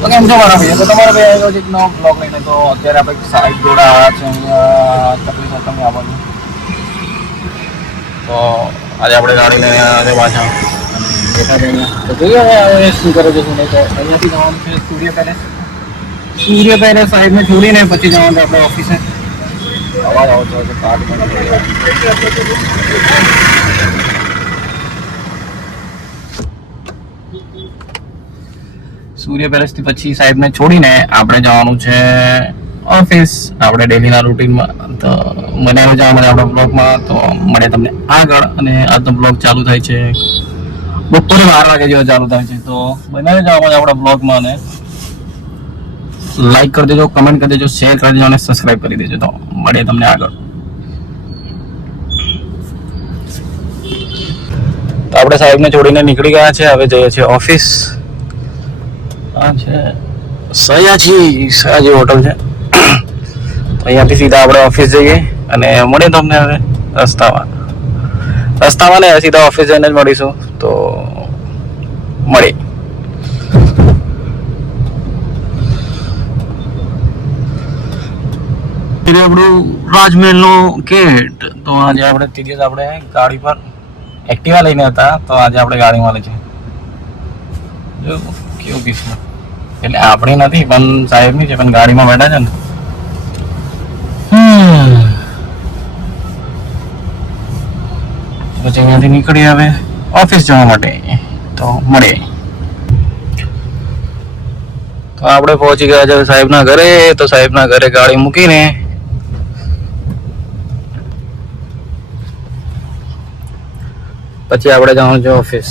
તો કેમ છો મારા ભાઈ? તો તમારા ભાઈ આવ્યો છે એક નવો બ્લોગ લઈને. તો અત્યારે આપણે સાઈડ જોડા છે અહીંયા ચકલી સર્કલની આ બાજુ. તો આજે આપણે ગાડી લઈને આવ્યા પાછા બેઠા છે અહીંયા. તો જોઈએ હવે શું કરે છે શું નહીં. તો અહીંયાથી જવાનું છે સૂર્ય પેલેસ. સૂર્ય પેલેસ સાઈડને છોડીને પછી જવાનું છે આપણે ઓફિસે. અવાજ આવતો હોય તો કાર્ડ સૂર્ય પેલેસ થી પછી સાહેબ ને છોડીને આપણે જવાનું છે ઓફિસ આપણે ડેલીના રૂટીનમાં. તો મને હવે જવા મળે આપણા બ્લોગમાં. તો મળે તમને આગળ. અને આજનો બ્લોગ ચાલુ થાય છે બપોરે 12 વાગે જેવો ચાલુ થાય છે. તો બનાવી જવા મળે આપણા બ્લોગમાં. અને લાઈક કરી દેજો, કમેન્ટ કરી દેજો, શેર કરી દેજો અને સબસ્ક્રાઈબ કરી દેજો. તો મળીએ તમને આગળ. તો આપણે સાહેબને છોડીને નીકળી ગયા છે. હવે જઈએ છીએ ઓફિસ. આ છે સયાજી હોટલ છે. તો અહીંયાથી સીધા આપણે ઓફિસ જઈએ અને મળીએ તમને હવે રસ્તામાં ને સીધા ઓફિસ જઈને જ મળીશું. તો મળીએ. આપણું રાજમહેલનો ગેટ. તો આજે આપણે ત્રીજી આપણે ગાડી પર એક્ટિવા લઈને હતા. તો આજે આપણે ગાડીમાં લઈ છે. જો કેવું કિસ્સો એટલે આપણી નથી પણ સાહેબની છે, પણ ગાડીમાં બેઠા છે ને. પછી અહીંયાથી નીકળી હવે ઓફિસ જવા માટે. તો મળીએ. તો આપણે પહોંચી ગયા છે સાહેબના ઘરે. તો સાહેબના ઘરે ગાડી મૂકીને પછી આપણે જવાનું છે ઓફિસ.